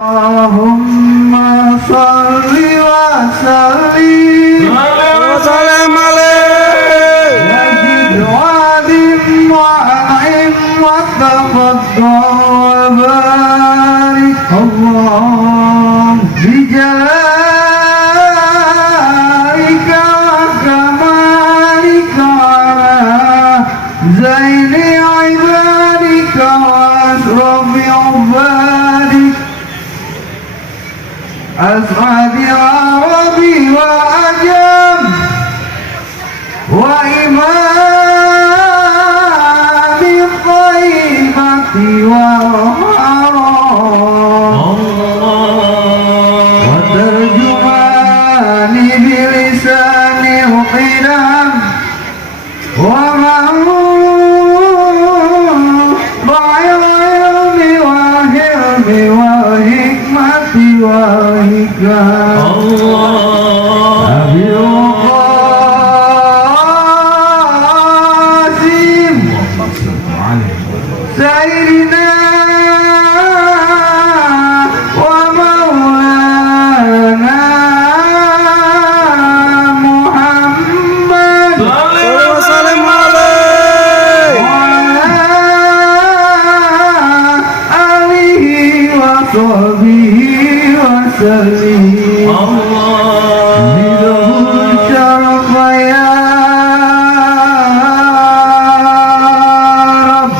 اللهم صل وسلم عليه وزد وادم وانعم وتفضل وبارك اللهم بجلالك وكمالك على زين عبادك واشرف عبادك أسعد عربي وعجم وإمام الطيبة والحرام وترجمان بلسان القدم ومنبع العلم والحلم والحكمة والحكام أبي القاسم سيدنا ومولانا محمد وسلم عليه وعلى آله وصحبه وسلم بدون شرف يا رب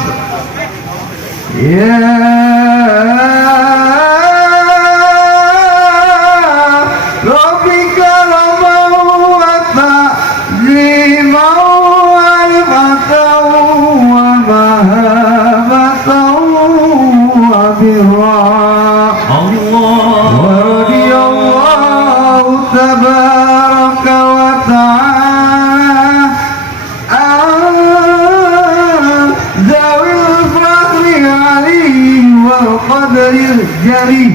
يا ربي كرما وتعظيما وعرفة ومهابة وبرا ورضي الله تبارك وتعالى عن ذوي الفضل عليه والقدر الجليل